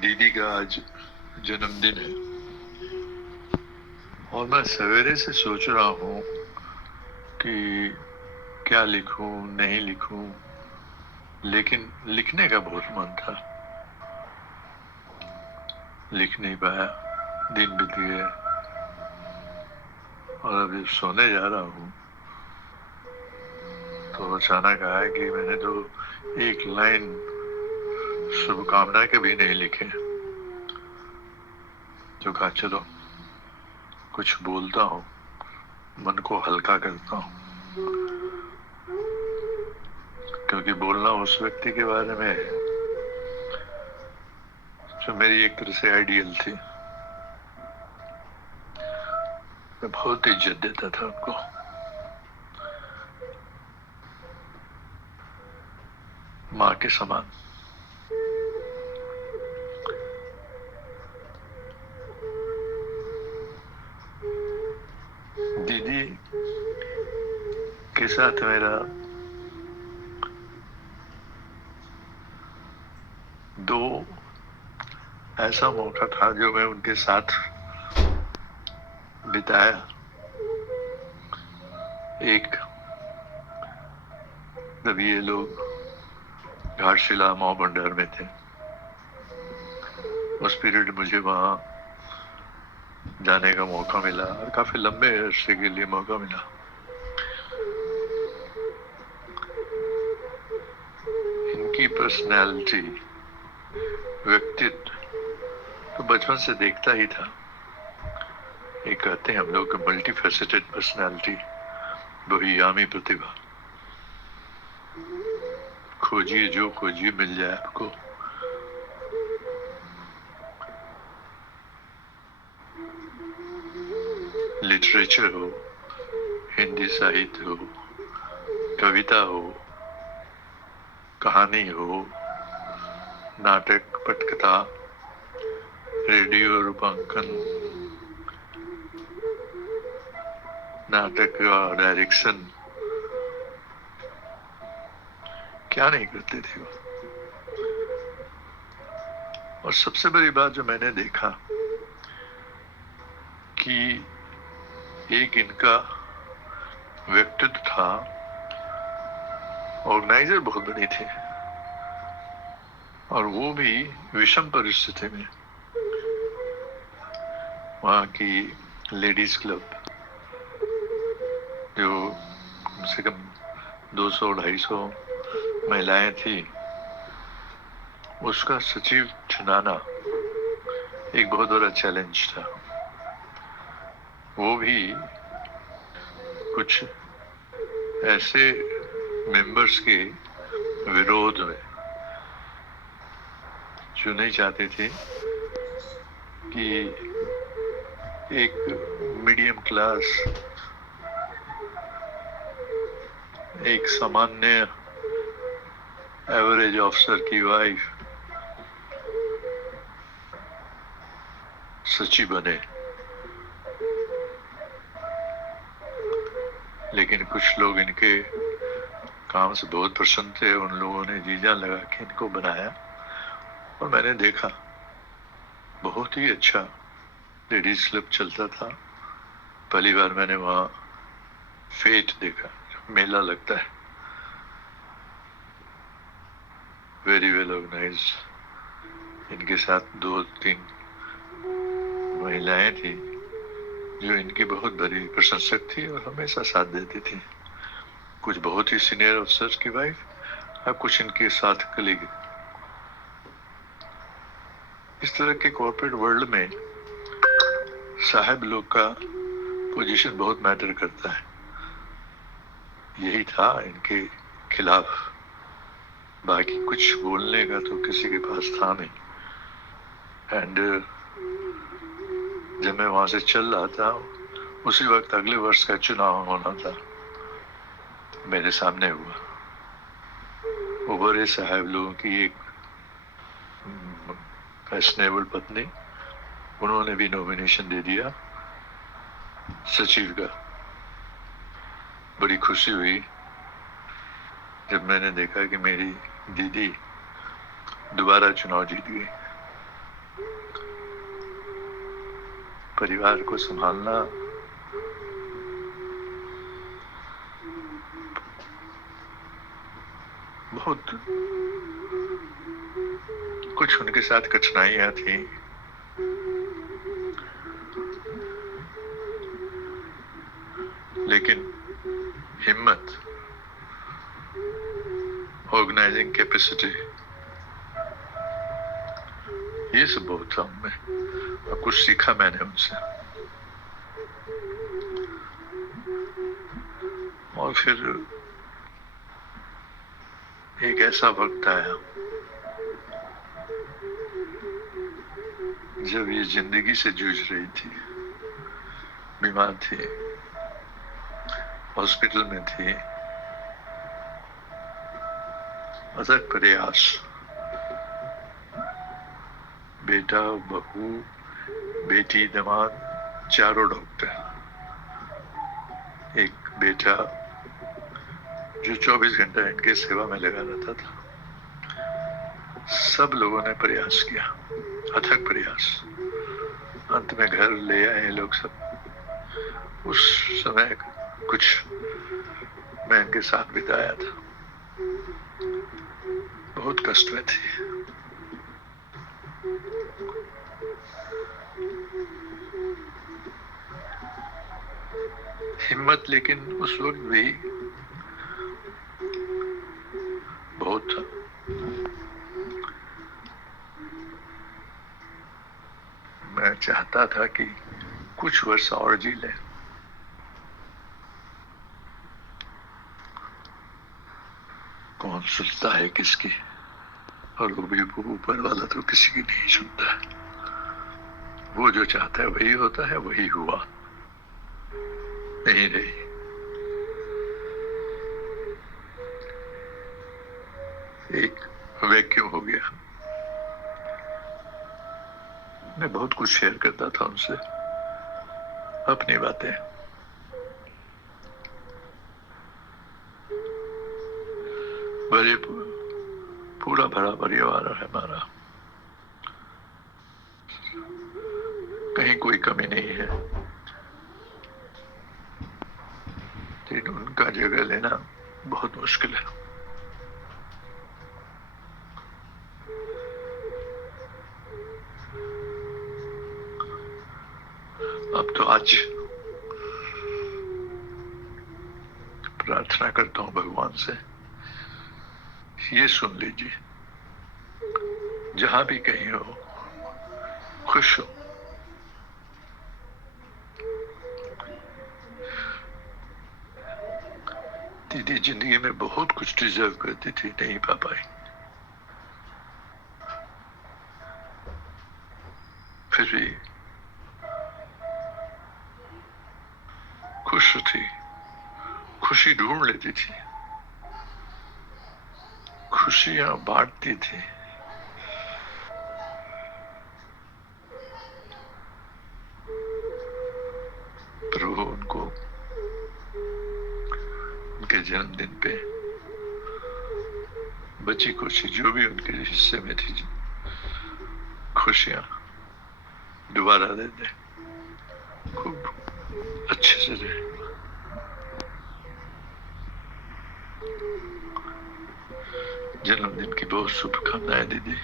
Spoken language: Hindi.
दीदी का आज जन्मदिन है और मैं सवेरे से सोच रहा हूँ कि क्या लिखूं नहीं लिखूं, लेकिन लिखने का बहुत मन था, लिख नहीं पाया। दिन बीत गए और अभी सोने जा रहा हूँ तो अचानक आया कि मैंने तो एक लाइन शुभकामना के भी नहीं लिखे। तो कहा चलो कुछ बोलता हूँ, मन को हल्का करता हूँ, क्योंकि बोलना उस व्यक्ति के बारे में है जो मेरी एक तरह से आइडियल थी। मैं बहुत इज्जत देता था उनको। माँ के समान। दीदी के साथ मेरा दो ऐसा मौका था जो मैं उनके साथ बिताया। एक, जब ये लोग घाटशिला मौ भंडार में थे, उस पीरियड मुझे वहां जाने का मौका मिला और काफी लंबे अरसे के लिए मौका मिला। इनकी पर्सनैलिटी, व्यक्तित्व तो बचपन से देखता ही था। एक कहते हैं हम लोग मल्टी फैसेटेड पर्सनैलिटी, बहुआयामी प्रतिभा। खोजिए जो खोजिए मिल जाए आपको। लिटरेचर हो, हिंदी साहित्य हो, कविता हो, कहानी हो, नाटक, पटकथा, रेडियो रूपांकन, नाटक का डायरेक्शन, क्या नहीं करते थे वो। और सबसे बड़ी बात जो मैंने देखा कि एक इनका व्यक्तित्व था, ऑर्गेनाइजर बहुत बड़े थे और वो भी विषम परिस्थिति में। वहाँ की लेडीज क्लब जो कम से कम 200-250 महिलाएं थी, उसका सचिव चुनाना एक बहुत बड़ा चैलेंज था। वो भी कुछ ऐसे मेंबर्स के विरोध में जो नहीं चाहते थे कि एक मीडियम क्लास, एक सामान्य एवरेज ऑफिसर की वाइफ सचिव बने। लेकिन कुछ लोग इनके काम से बहुत प्रसन्न थे, उन लोगों ने जी जान लगा के इनको बनाया। और मैंने देखा बहुत ही अच्छा लेडीज क्लब चलता था। पहली बार मैंने वहाँ फेट देखा, मेला लगता है, वेरी वेल ऑर्गेनाइज्ड। इनके साथ 2-3 महिलाएं थी जो इनकी बहुत बड़ी प्रशंसक थी और हमेशा साथ देती थी। कुछ बहुत ही सीनियर अफसर की वाइफ और कुछ इनके साथ कलीग। इस तरह के कॉर्पोरेट वर्ल्ड में साहब लोग का पोजीशन बहुत मैटर करता है। यही था इनके खिलाफ। बाकी कुछ बोलने का तो किसी के पास था नहीं। एंड जब मैं वहां से चल रहा था, उसी वक्त अगले वर्ष का चुनाव होना था। मेरे सामने हुआ। वो बड़े साहब लोगों की एक फैशनेबल पत्नी, उन्होंने भी नॉमिनेशन दे दिया सचिव का। बड़ी खुशी हुई जब मैंने देखा कि मेरी दीदी दोबारा चुनाव जीत गई। परिवार को संभालना बहुत कुछ उनके साथ कठिनाइयां थी, लेकिन हिम्मत, ऑर्गेनाइजिंग कैपेसिटी, ये सब बहुत था उनमें और कुछ सीखा मैंने उनसे। और फिर एक ऐसा वक्त आया जब ये जिंदगी से जूझ रही थी, बीमार थी, हॉस्पिटल में थी, अथक प्रयास, बेटा, बहू, बेटी, दामाद, चारों डॉक्टर, एक बेटा जो 24 घंटा इनके सेवा में लगा रहता था। सब लोगों ने प्रयास किया, अथक प्रयास। अंत में घर ले आए लोग सब। उस समय कुछ मैं इनके साथ बिताया था, बहुत कष्ट में थी। हिम्मत लेकिन उस वक्त भी बहुत था। मैं चाहता था कि कुछ वर्ष और जी ले। कौन सुनता है किसकी, और वो भी ऊपर वाला तो किसी की नहीं सुनता है। वो जो चाहता है वही होता है, वही हुआ, नहीं रही। एक वैक्यूम हो गया। मैं बहुत कुछ शेयर करता था उनसे, अपनी बातें। बड़े पूरा भरा परिवार है हमारा, कहीं कोई कमी नहीं है, लेकिन उनका जगह लेना बहुत मुश्किल है। अब तो आज प्रार्थना करता हूं भगवान से, ये सुन लीजिए, जहां भी कहीं हो, खुश हो। दीदी जिंदगी में बहुत कुछ डिजर्व करती थी, नहीं पा पाई। फिर भी खुश थी, खुशी ढूंढ लेती थी, खुशियां बांटती थी। प्रभु उनको उनके जन्मदिन पे बची खुशी जो भी उनके हिस्से में थी, खुशियां दोबारा दे दे, खूब अच्छे से रहे। जन्मदिन की बहुत शुभकामनाएं दीदी।